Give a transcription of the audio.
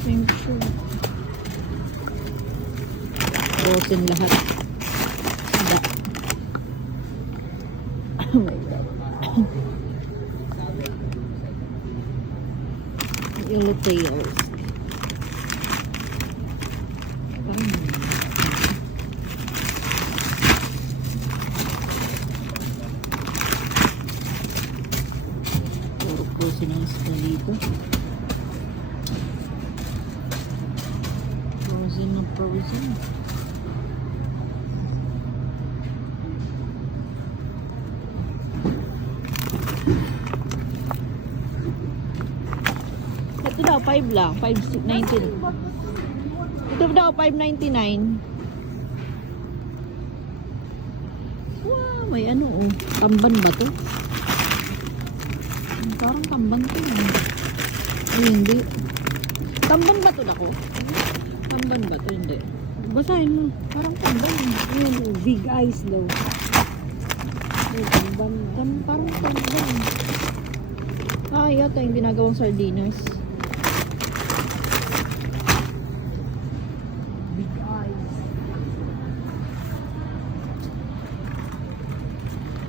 Shrimp shoe. Frozen lahat. Da. Oh my God. Yellowtails. Puro frozen ang isda dito. Frozen na frozen. Ito daw, 5 lang. 5.19. Ito daw, 5.99. Wow, may ano oh. Tamban ba to? Parang tamban to. Ay, hindi. Tamban ba to ako? Tamban ba to? Hindi. Basahin mo. Parang tamban. Ayan, oh, big eyes daw. Ay, tamban. Parang tamban. Ah, yata yung ginagawang sardinas.